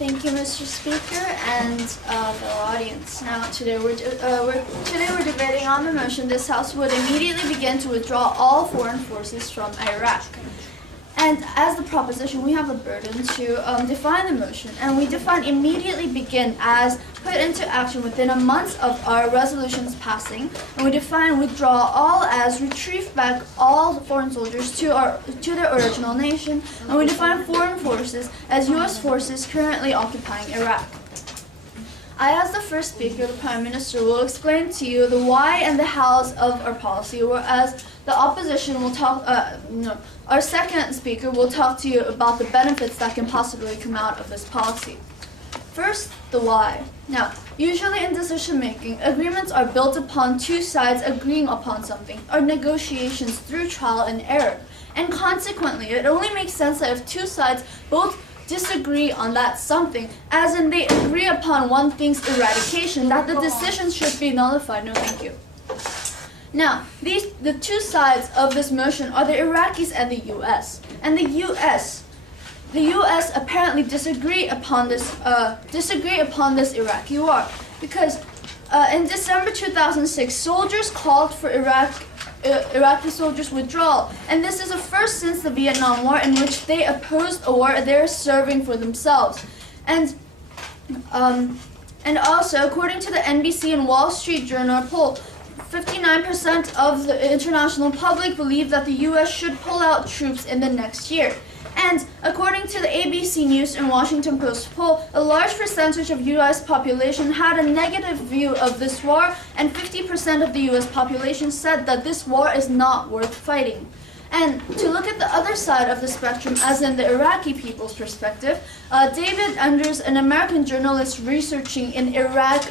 Thank you, Mr. Speaker, and fellow audience. Now, today we're debating on the motion this House would immediately begin to withdraw all foreign forces from Iraq. And as the proposition, we have the burden to define the motion, and we define immediately begin as put into action within a month of our resolution's passing, and we define withdraw all as retrieve back all the foreign soldiers to their original nation, and we define foreign forces as U.S. forces currently occupying Iraq. I, as the first speaker, the Prime Minister, will explain to you the why and the hows of our policy, whereas the opposition will talk, our second speaker will talk to you about the benefits that can possibly come out of this policy. First, the why. Now, usually in decision-making, agreements are built upon two sides agreeing upon something, or negotiations through trial and error. And consequently, it only makes sense that if two sides both disagree on that something, as in they agree upon one thing's eradication, that the decision should be nullified. No, thank you. Now, the two sides of this motion are the Iraqis and the U.S. And the U.S. apparently disagree upon this Iraqi war, because in December 2006, soldiers called for Iraqi soldiers' withdrawal, and this is the first since the Vietnam War in which they opposed a war they're serving for themselves. And also, according to the NBC and Wall Street Journal poll, 59% of the international public believe that the U.S. should pull out troops in the next year. And according to the ABC News and Washington Post poll, a large percentage of U.S. population had a negative view of this war, and 50% of the U.S. population said that this war is not worth fighting. And to look at the other side of the spectrum, as in the Iraqi people's perspective, David Anders, an American journalist researching in Iraq,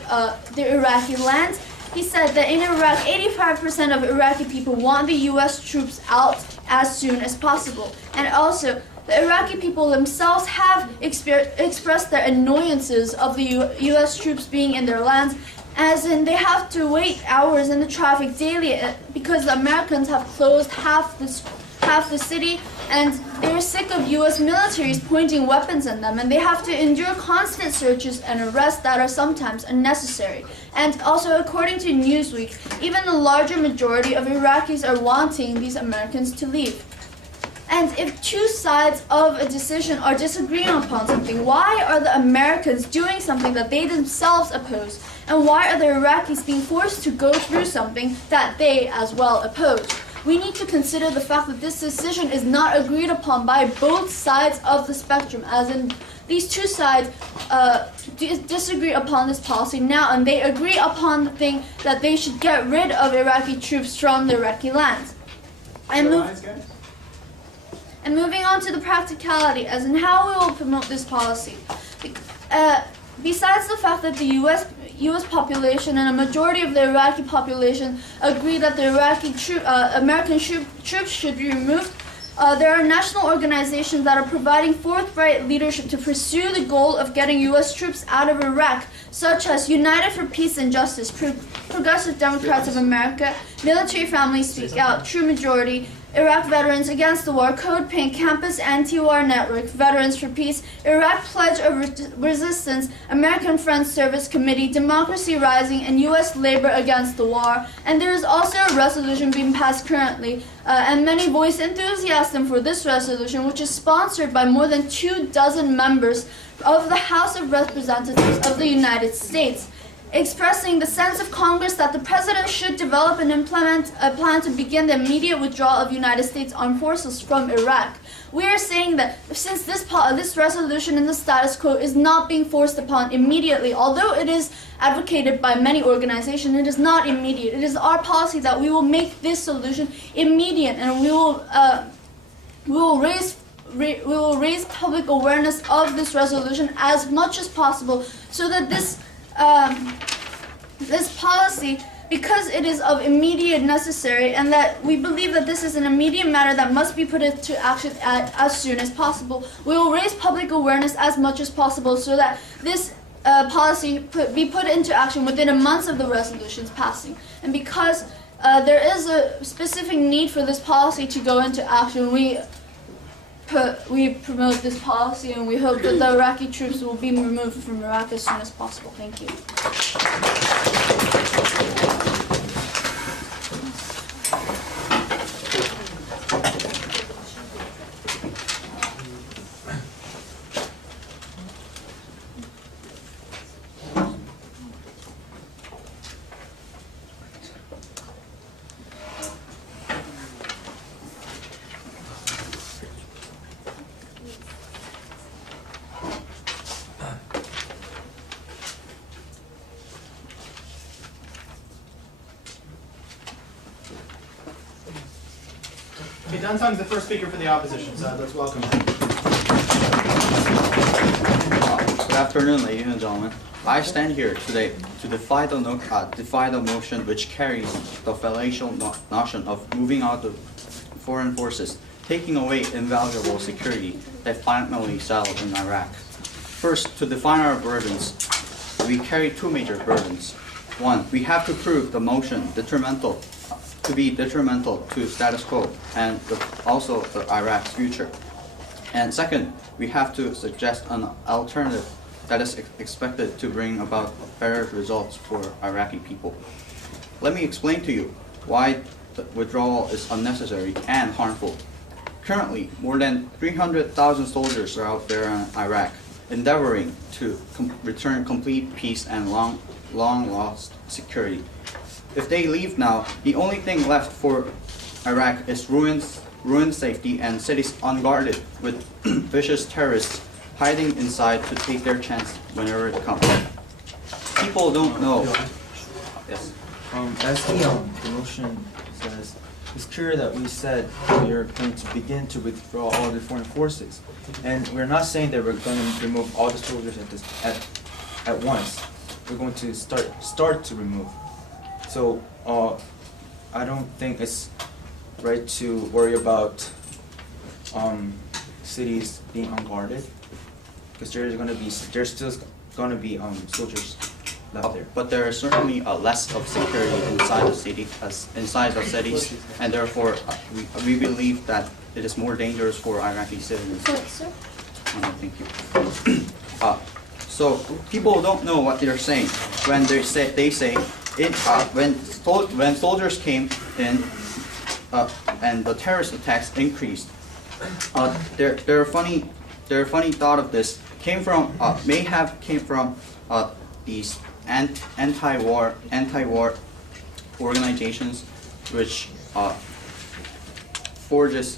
the Iraqi lands, he said that in Iraq, 85% of Iraqi people want the U.S. troops out as soon as possible. And also, the Iraqi people themselves have expressed their annoyances of the U.S. troops being in their lands, as in they have to wait hours in the traffic daily because the Americans have closed half the city, and they're sick of U.S. militaries pointing weapons at them, and they have to endure constant searches and arrests that are sometimes unnecessary. And also, according to Newsweek, even the larger majority of Iraqis are wanting these Americans to leave. And if two sides of a decision are disagreeing upon something, why are the Americans doing something that they themselves oppose? And why are the Iraqis being forced to go through something that they as well oppose? We need to consider the fact that this decision is not agreed upon by both sides of the spectrum, as in these two sides disagree upon this policy now, and they agree upon the thing that they should get rid of Iraqi troops from the Iraqi lands. And moving on to the practicality, as in how we will promote this policy. Besides the fact that the U.S. population and a majority of the Iraqi population agree that the American troops should be removed, there are national organizations that are providing forthright leadership to pursue the goal of getting U.S. troops out of Iraq, such as United for Peace and Justice, Progressive Democrats of America, Military Families Speak Out, True Majority, Iraq Veterans Against the War, Code Pink, Campus Anti-War Network, Veterans for Peace, Iraq Pledge of Resistance, American Friends Service Committee, Democracy Rising, and U.S. Labor Against the War. And there is also a resolution being passed currently, and many voice enthusiasm for this resolution, which is sponsored by more than 24 members of the House of Representatives of the United States, expressing the sense of Congress that the President should develop and implement a plan to begin the immediate withdrawal of United States armed forces from Iraq. We are saying that since this resolution in the status quo is not being forced upon immediately, although it is advocated by many organizations, it is not immediate. It is our policy that we will make this solution immediate, and we will raise public awareness of this resolution as much as possible, so that this policy, because it is of immediate necessary, and that we believe that this is an immediate matter that must be put into action as soon as possible, we will raise public awareness as much as possible so that this policy be put into action within a month of the resolution's passing. And because there is a specific need for this policy to go into action, we promote this policy, and we hope that the Iraqi troops will be removed from Iraq as soon as possible. Thank you. Okay, Dunsong's the first speaker for the opposition, so let's welcome him. Good afternoon, ladies and gentlemen. I stand here today to defy the motion which carries the fallacious notion of moving out the foreign forces, taking away invaluable security that finally settled in Iraq. First, to define our burdens, we carry two major burdens. One, we have to prove the motion to be detrimental to status quo and also the Iraq's future. And second, we have to suggest an alternative that is expected to bring about better results for Iraqi people. Let me explain to you why the withdrawal is unnecessary and harmful. Currently, more than 300,000 soldiers are out there in Iraq, endeavoring to return complete peace and long-lost security. If they leave now, the only thing left for Iraq is ruined safety and cities unguarded with vicious terrorists hiding inside to take their chance whenever it comes. People don't know. Yes. As the motion says, it's clear that we said we are going to begin to withdraw all the foreign forces, and we're not saying that we're going to remove all the soldiers at once. We're going to start to remove. So I don't think it's right to worry about cities being unguarded, because there's still going to be soldiers left there. But there is certainly less of security inside the cities, and therefore we believe that it is more dangerous for Iraqi citizens. Thank you. So people don't know what they're saying when they say when soldiers came in and the terrorist attacks increased. Their funny thought of this may have came from these anti-war organizations which forges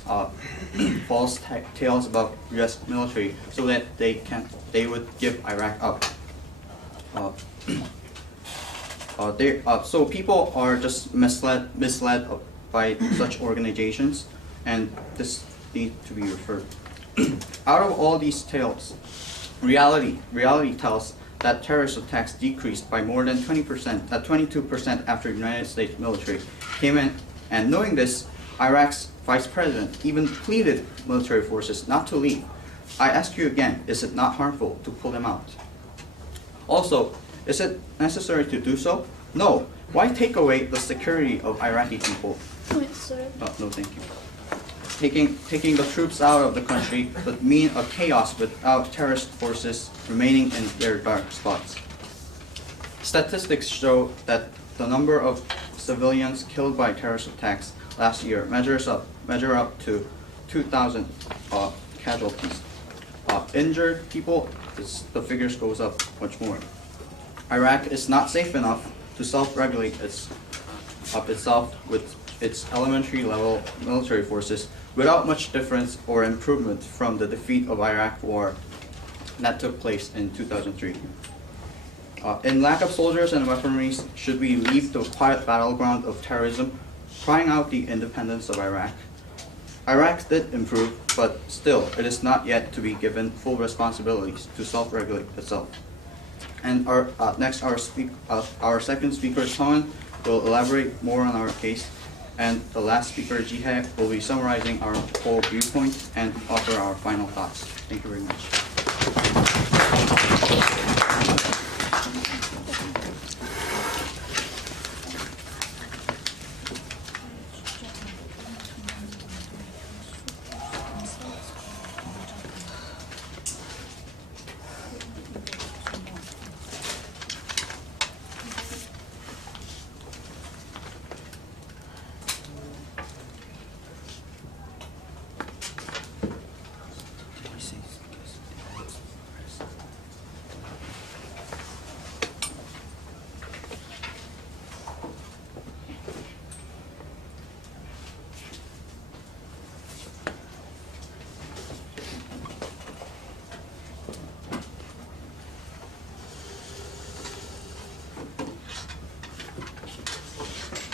false tales about U.S. military so that they would give Iraq up. So people are just misled by such organizations, and this needs to be referred. Out of all these tales, reality tells that terrorist attacks decreased by more than 20%, 22% after the United States military came in. And knowing this, Iraq's vice president even pleaded military forces not to leave. I ask you again, is it not harmful to pull them out? Also, is it necessary to do so? No. Why take away the security of Iraqi people? No, thank you. Taking the troops out of the country would mean a chaos without terrorist forces remaining in their dark spots. Statistics show that the number of civilians killed by terrorist attacks last year measure up to 2,000 casualties. Injured people, the figures goes up much more. Iraq is not safe enough to self-regulate itself with its elementary level military forces without much difference or improvement from the defeat of Iraq war that took place in 2003. In lack of soldiers and weaponry, should we leave the quiet battleground of terrorism, crying out the independence of Iraq? Iraq did improve, but still, it is not yet to be given full responsibilities to self-regulate itself. And our second speaker, Daewon, will elaborate more on our case, and the last speaker, Jihae, will be summarizing our whole viewpoint and offer our final thoughts. Thank you very much.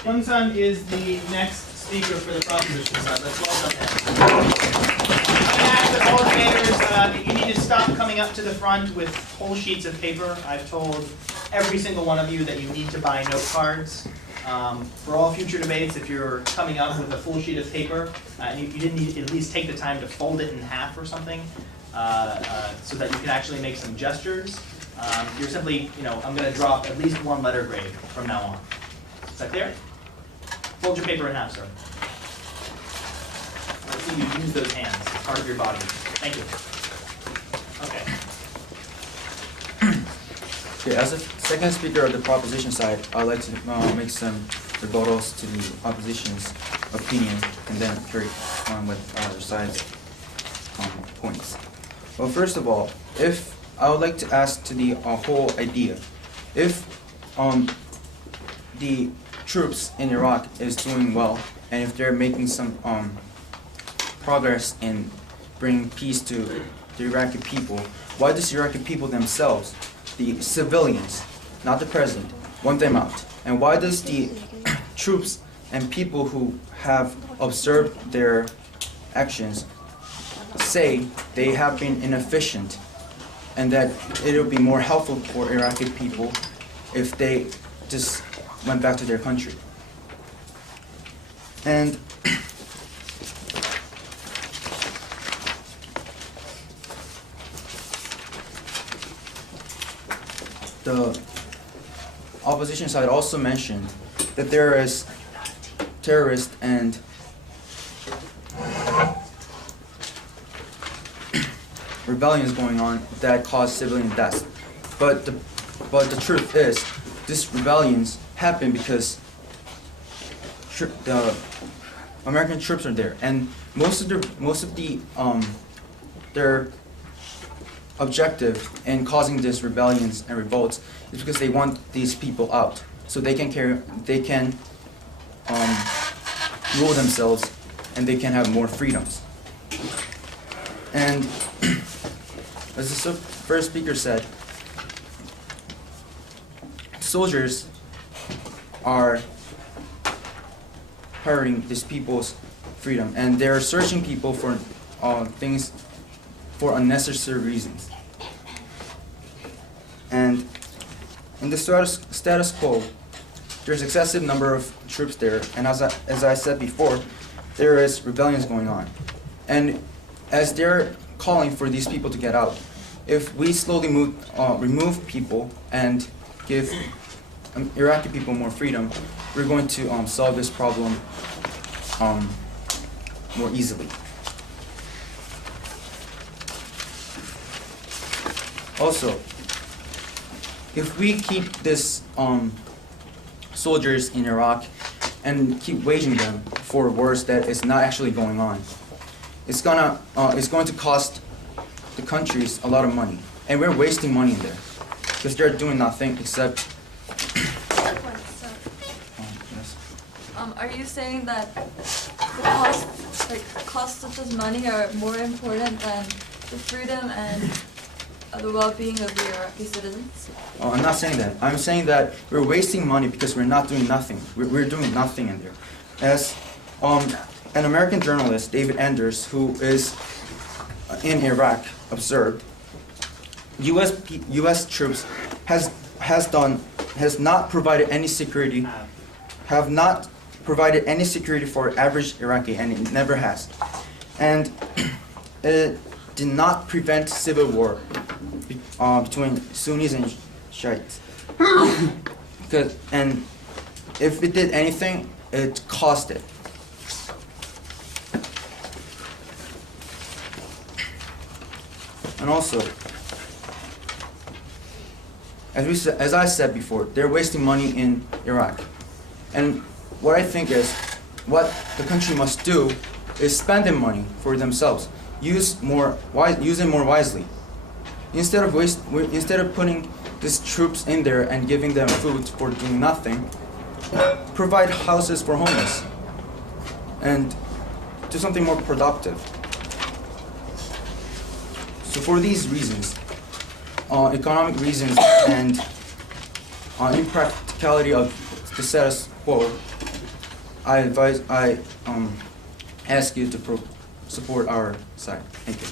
Sun is the next speaker for the proposition side. Let's welcome him. I'm going to ask that all debaters, you need to stop coming up to the front with whole sheets of paper. I've told every single one of you that you need to buy note cards. For all future debates, if you're coming up with a full sheet of paper, you didn't need to at least take the time to fold it in half or something, so that you can actually make some gestures. You're simply, I'm going to drop at least one letter grade from now on. Is that clear? Fold your paper in half, sir. Let's see you use those hands. It's part of your body. Thank you. Okay. Okay, as a second speaker of the proposition side, I'd like to make some rebuttals to the opposition's opinion and then carry on with other side's points. Well, first of all, if I would like to ask to the whole idea, if the troops in Iraq is doing well, and if they're making some progress in bringing peace to the Iraqi people, why does the Iraqi people themselves, the civilians, not the president, want them out? And why does the troops and people who have observed their actions say they have been inefficient and that it would be more helpful for Iraqi people if they just went back to their country? And the opposition side also mentioned that there is terrorist and rebellions going on that cause civilian deaths. But the truth is, these rebellions happen because the American troops are there, and most of their objective in causing these rebellions and revolts is because they want these people out, so they can rule themselves, and they can have more freedoms. And as the first speaker said, soldiers are hurting these people's freedom, and they're searching people for things for unnecessary reasons. And in the status quo, there's excessive number of troops there, and as I said before, there is rebellions going on. And as they're calling for these people to get out, if we slowly remove people and give Iraqi people more freedom, we're going to solve this problem more easily. Also, if we keep this soldiers in Iraq and keep waging them for wars that is not actually going on, it's going to cost the countries a lot of money, and we're wasting money in there because they're doing nothing except. Yes. Are you saying that the costs of this money are more important than the freedom and the well-being of the Iraqi citizens? Oh, I'm not saying that. I'm saying that we're wasting money because we're not doing nothing. We're doing nothing in there. As an American journalist, David Anders, who is in Iraq, observed, U.S. troops has not provided any security, have not provided any security for average Iraqi, and it never has. And it did not prevent civil war between Sunnis and Shiites. And if it did anything, it caused it. And also, as I said before, they're wasting money in Iraq. And what I think is, what the country must do is spend the money for themselves. Use it more wisely. Instead of putting these troops in there and giving them food for doing nothing, provide houses for homeless and do something more productive. So for these reasons, economic reasons and impracticality of the status quo, I ask you to support our side. Thank you.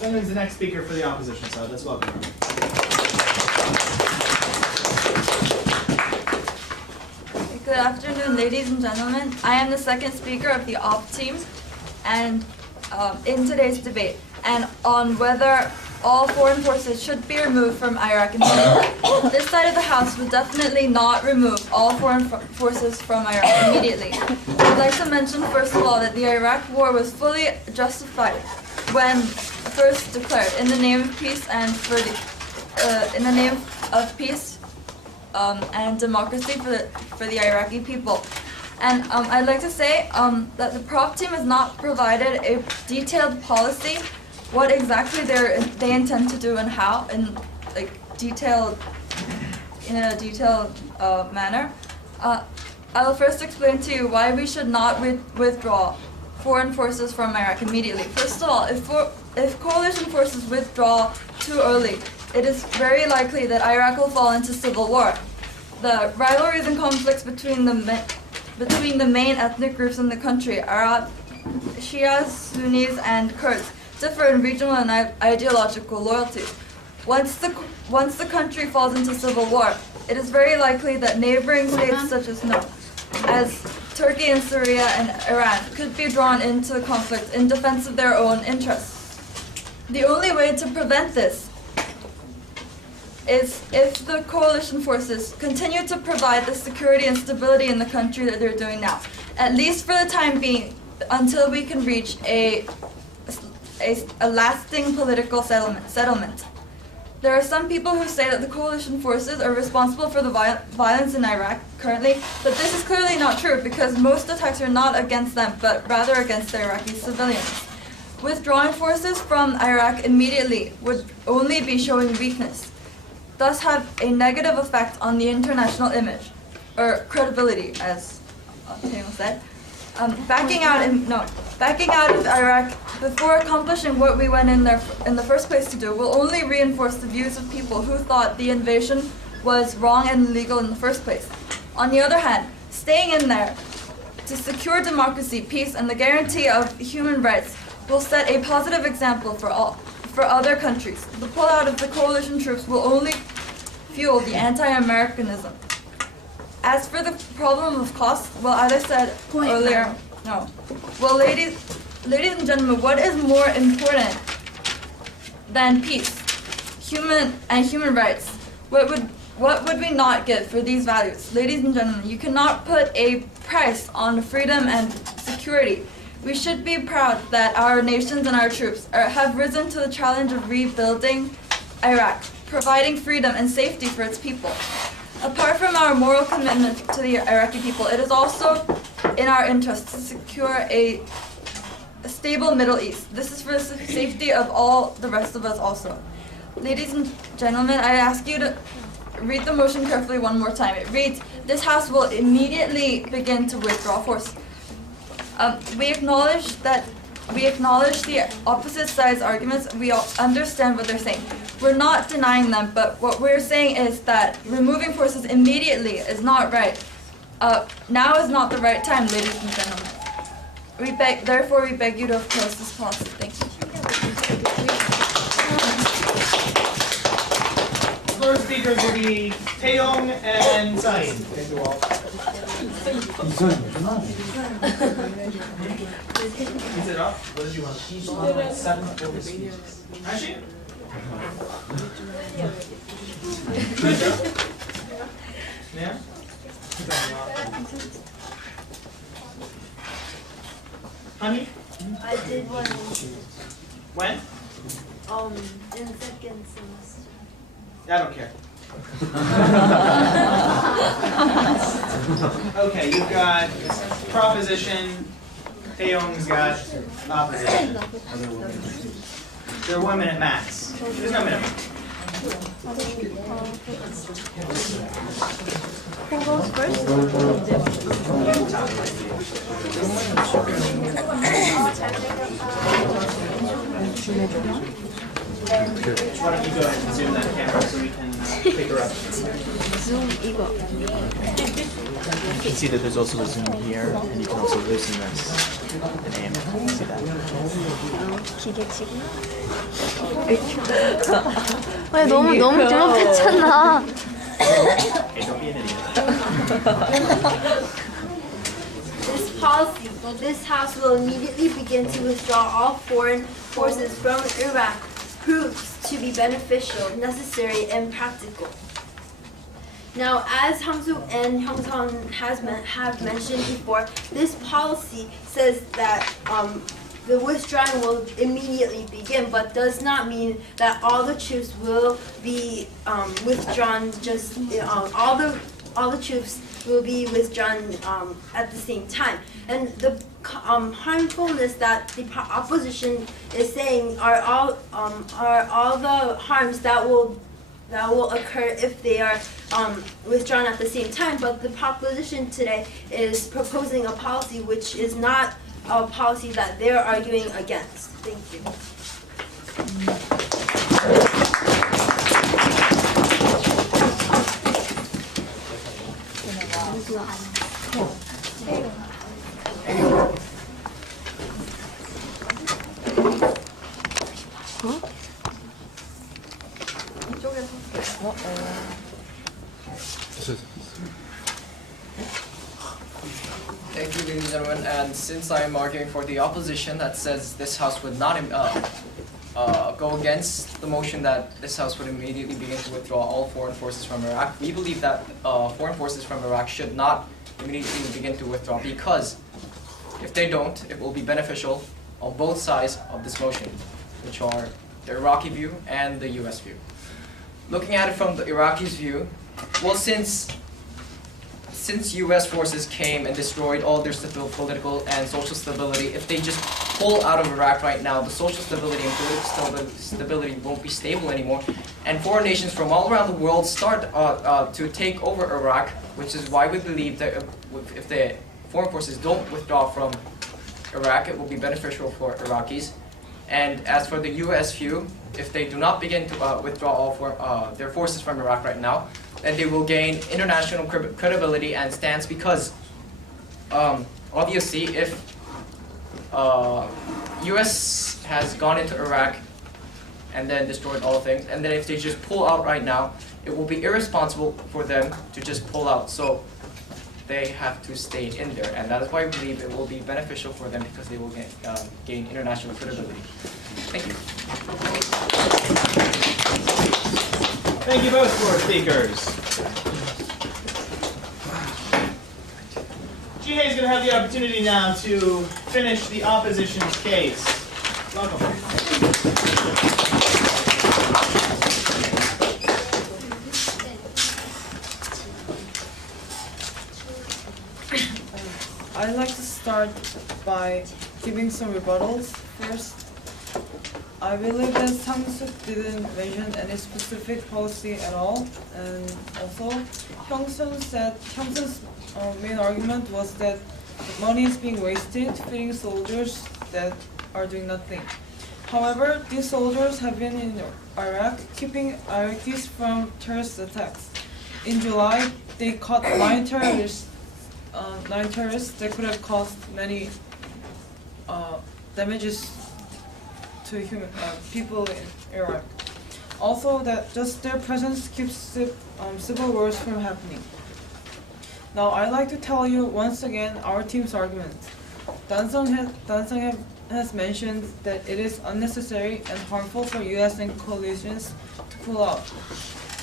Then is the next speaker for the opposition side. Let's welcome her. Good afternoon, ladies and gentlemen. I am the second speaker of the op team, and in today's debate, and on whether all foreign forces should be removed from Iraq and Syria. This side of the House would definitely not remove all foreign forces from Iraq immediately. I'd like to mention first of all that the Iraq war was fully justified when first declared in the name of peace and in the name of peace and democracy for the Iraqi people. And I'd like to say that the prop team has not provided a detailed policy, what exactly they intend to do and how, in a detailed manner. I will first explain to you why we should not withdraw foreign forces from Iraq immediately. First of all, if coalition forces withdraw too early, it is very likely that Iraq will fall into civil war. The rivalries and conflicts between the main ethnic groups in the country, Arab, Shias, Sunnis, and Kurds, differ in regional and ideological loyalties. Once the country falls into civil war, it is very likely that neighboring states such as Turkey and Syria and Iran could be drawn into the conflict in defense of their own interests. The only way to prevent this is if the coalition forces continue to provide the security and stability in the country that they're doing now, at least for the time being, until we can reach a lasting political settlement. There are some people who say that the coalition forces are responsible for the violence in Iraq currently, but this is clearly not true because most attacks are not against them, but rather against the Iraqi civilians. Withdrawing forces from Iraq immediately would only be showing weakness, thus have a negative effect on the international image, or credibility, as Taylor said. Backing out of Iraq before accomplishing what we went in there in the first place to do will only reinforce the views of people who thought the invasion was wrong and illegal in the first place. On the other hand, staying in there to secure democracy, peace, and the guarantee of human rights will set a positive example for other countries. The pullout of the coalition troops will only fuel the anti-Americanism. As for the problem of cost, well, as I said earlier, no. Well, ladies and gentlemen, what is more important than peace, human rights? What would we not give for these values? Ladies and gentlemen, you cannot put a price on freedom and security. We should be proud that our nations and our troops have risen to the challenge of rebuilding Iraq, providing freedom and safety for its people. Apart from our moral commitment to the Iraqi people, it is also in our interest to secure a stable Middle East. This is for the safety of all the rest of us also. Ladies and gentlemen, I ask you to read the motion carefully one more time. It reads, this House will immediately begin to withdraw force. We acknowledge that We acknowledge the opposite side's arguments. We all understand what they're saying. We're not denying them, but what we're saying is that removing forces immediately is not right. Now is not the right time, ladies and gentlemen. Therefore, we beg you to oppose this policy. Thank you. First speakers will be Daewon and Sain. Thank you all. Is it up? What did you want? She's on like 7 4 speeches. Actually? Yeah? Honey? I did one When? in second semester. I don't care. Okay, you've got proposition. Daewon's got opposition. They're 1 minute max. There's no minimum. Who goes first? Why don't you go ahead and zoom that camera so we can pick her up? Zoom 이거. You can see that there's also a zoom here, and you can also loosen this and aim it. See that? 기계치구나. 왜 너무 조급했잖아. Hey, don't be an idiot. This policy, this House will immediately begin to withdraw all foreign forces from Iraq, proves to be beneficial, necessary, and practical. Now, as Hamsuk and Hyungsun have mentioned before, this policy says that the withdrawing will immediately begin, but does not mean that all the troops will be withdrawn. Just all the troops will be withdrawn at the same time. And the harmfulness that the opposition is saying are all the harms that will occur if they are withdrawn at the same time. But the proposition today is proposing a policy which is not a policy that they're arguing against. Thank you. Thank you, ladies and gentlemen. And since I am arguing for the opposition that says this House would not go against the motion that this House would immediately begin to withdraw all foreign forces from Iraq, we believe that foreign forces from Iraq should not immediately begin to withdraw, because if they don't, it will be beneficial on both sides of this motion, which are the Iraqi view and the US view. Looking at it from the Iraqis' view, well, since US forces came and destroyed all their political and social stability, if they just pull out of Iraq right now, the social stability and political stability won't be stable anymore, and foreign nations from all around the world start to take over Iraq, which is why we believe that if the foreign forces don't withdraw from Iraq, it will be beneficial for Iraqis. And as for the US view, if they do not begin to withdraw all their forces from Iraq right now, then they will gain international credibility and stance, because obviously if US has gone into Iraq and then destroyed all things, and then if they just pull out right now, it will be irresponsible for them to just pull out. So they have to stay in there, and that is why we believe it will be beneficial for them, because they will gain international credibility. Thank you. Thank you both for speakers. Jihei is going to have the opportunity now to finish the opposition's case. Welcome. I'd like to start by giving some rebuttals. First, I believe that Sang-suk didn't mention any specific policy at all, and also Hyungsun's main argument was that the money is being wasted feeding soldiers that are doing nothing. However, these soldiers have been in Iraq, keeping Iraqis from terrorist attacks. In July, they caught 9 terrorists that could have caused many damages to people in Iraq. Also, that just their presence keeps civil wars from happening. Now, I'd like to tell you once again our team's argument. Dansung has mentioned that it is unnecessary and harmful for U.S. and coalitions to pull out.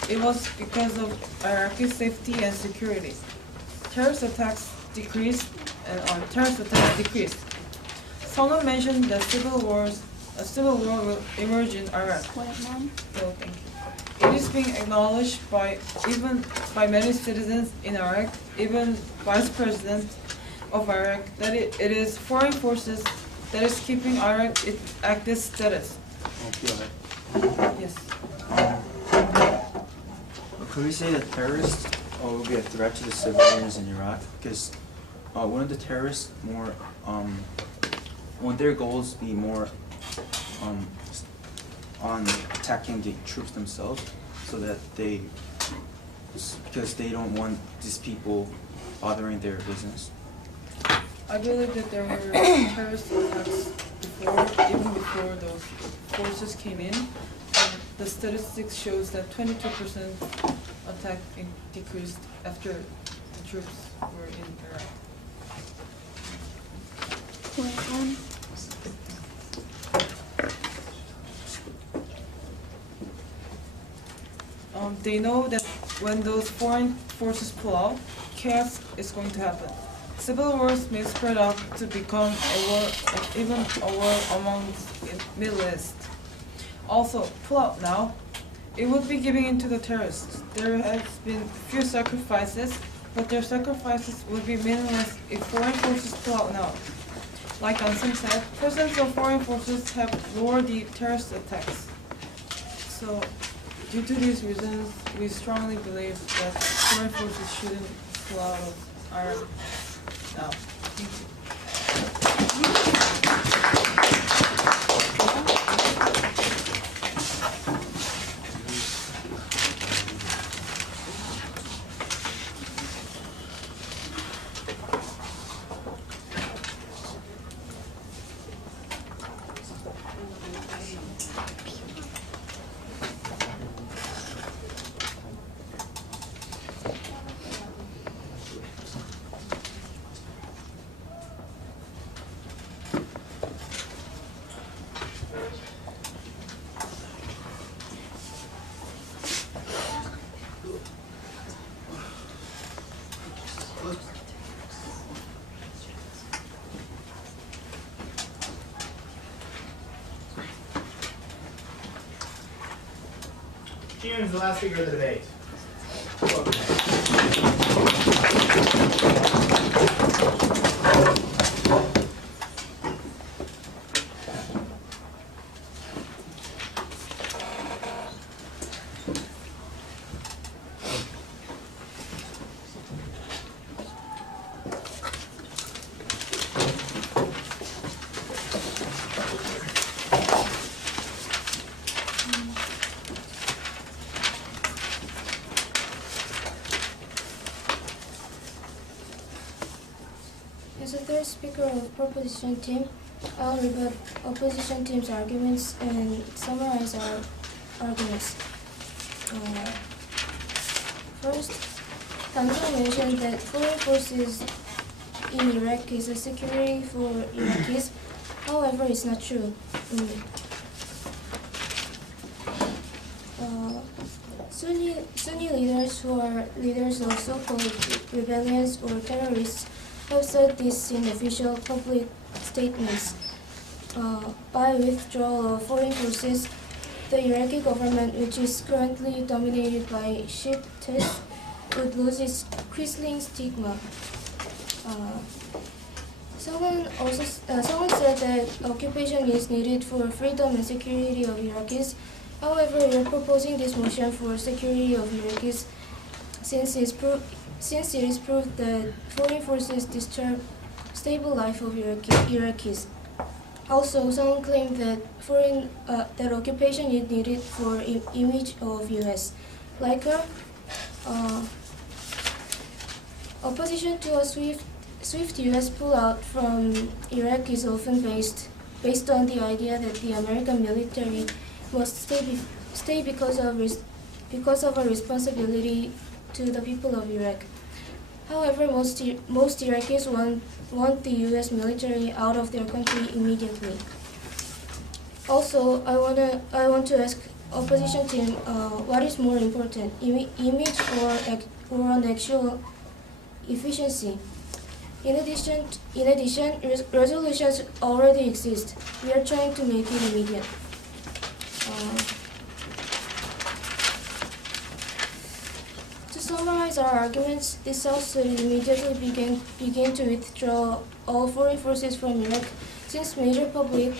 It was because of Iraqi safety and security. Terrorist attacks decreased. Someone mentioned that a civil war will emerge in Iraq. So, thank you. It is being acknowledged by many citizens in Iraq, even Vice President of Iraq, that it is foreign forces that is keeping Iraq at this status. Yes. Could we say that terrorists will be a threat to the civilians in Iraq? Because wouldn't the terrorists won't their goals be more on attacking the troops themselves, so that because they don't want these people bothering their business? I believe that there were terrorist attacks even before those forces came in. And the statistics shows that 22% attack decreased after the troops were in Iraq. They know that when those foreign forces pull out, chaos is going to happen. Civil wars may spread out to become a war, even a war among the Middle East. Also, pull out now, it would be giving in to the terrorists. There has been few sacrifices, but their sacrifices would be meaningless if foreign forces pull out now. Like Dansung said, presence of foreign forces have lowered the terrorist attacks. So, due to these reasons, we strongly believe that foreign forces shouldn't pull out of Iraq now. Thank you. June is the last speaker of the debate. As a third speaker of proposition team, I'll rebut opposition team's arguments and summarize our arguments. First, Dansung mentioned that foreign forces in Iraq is a security for Iraqis. However, it's not true. Sunni leaders who are leaders of so-called rebellions or terrorists have said this in official public statements. By withdrawal of foreign forces, the Iraqi government, which is currently dominated by Shiites, would lose its crippling stigma. Someone said that occupation is needed for freedom and security of Iraqis. However, we are proposing this motion for security of Iraqis since it is proved that foreign forces disturb stable life of Iraqis. Also, some claim that that occupation is needed for image of U.S. Like opposition to a swift U.S. pullout from Iraq is often based on the idea that the American military must stay because of a responsibility to the people of Iraq. However, most Iraqis want the U.S. military out of their country immediately. Also, I want to ask opposition team, what is more important, image or an actual efficiency? In addition, resolutions already exist. We are trying to make it immediate. To summarize our arguments, the South should immediately begin to withdraw all foreign forces from Iraq, since major public,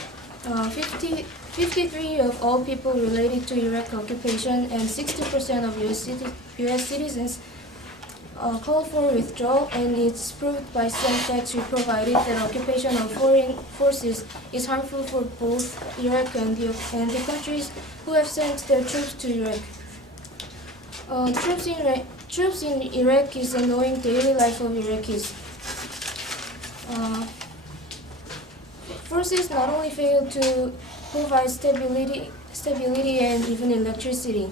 53 of all people related to Iraq occupation and 60% of U.S. citizens call for withdrawal, and it's proved by some facts we provided that occupation of foreign forces is harmful for both Iraq and the countries who have sent their troops to Iraq. Troops in Iraq is annoying daily life of Iraqis. Forces not only fail to provide stability and even electricity.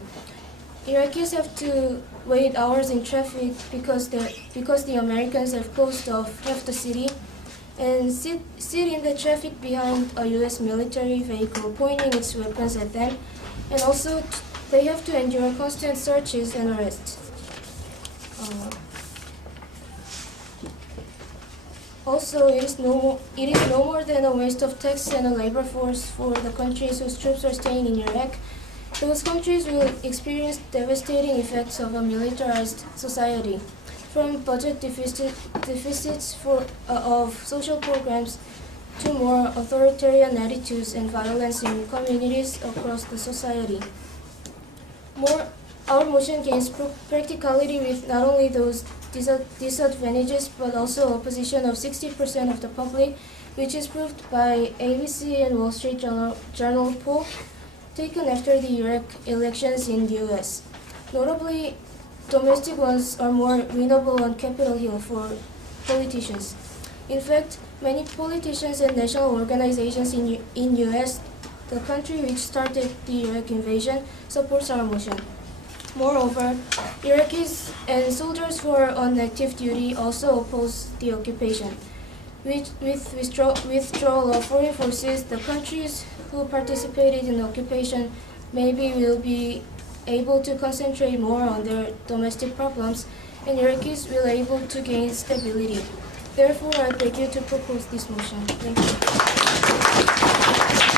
Iraqis have to wait hours in traffic because the Americans have closed off half the city and sit in the traffic behind a U.S. military vehicle pointing its weapons at them, and also they have to endure constant searches and arrests. Also, it is no more than a waste of tax and a labor force for the countries whose troops are staying in Iraq. Those countries will experience devastating effects of a militarized society, from budget deficits of social programs to more authoritarian attitudes and violence in communities across the society. Our motion gains practicality with not only those disadvantages but also opposition of 60% of the public, which is proved by ABC and Wall Street Journal poll taken after the Iraq elections in the U.S. Notably, domestic ones are more winnable on Capitol Hill for politicians. In fact, many politicians and national organizations in U.S., the country which started the Iraq invasion, supports our motion. Moreover, Iraqis and soldiers who are on active duty also oppose the occupation. With withdrawal of foreign forces, the countries who participated in the occupation maybe will be able to concentrate more on their domestic problems, and Iraqis will be able to gain stability. Therefore, I beg you to propose this motion. Thank you.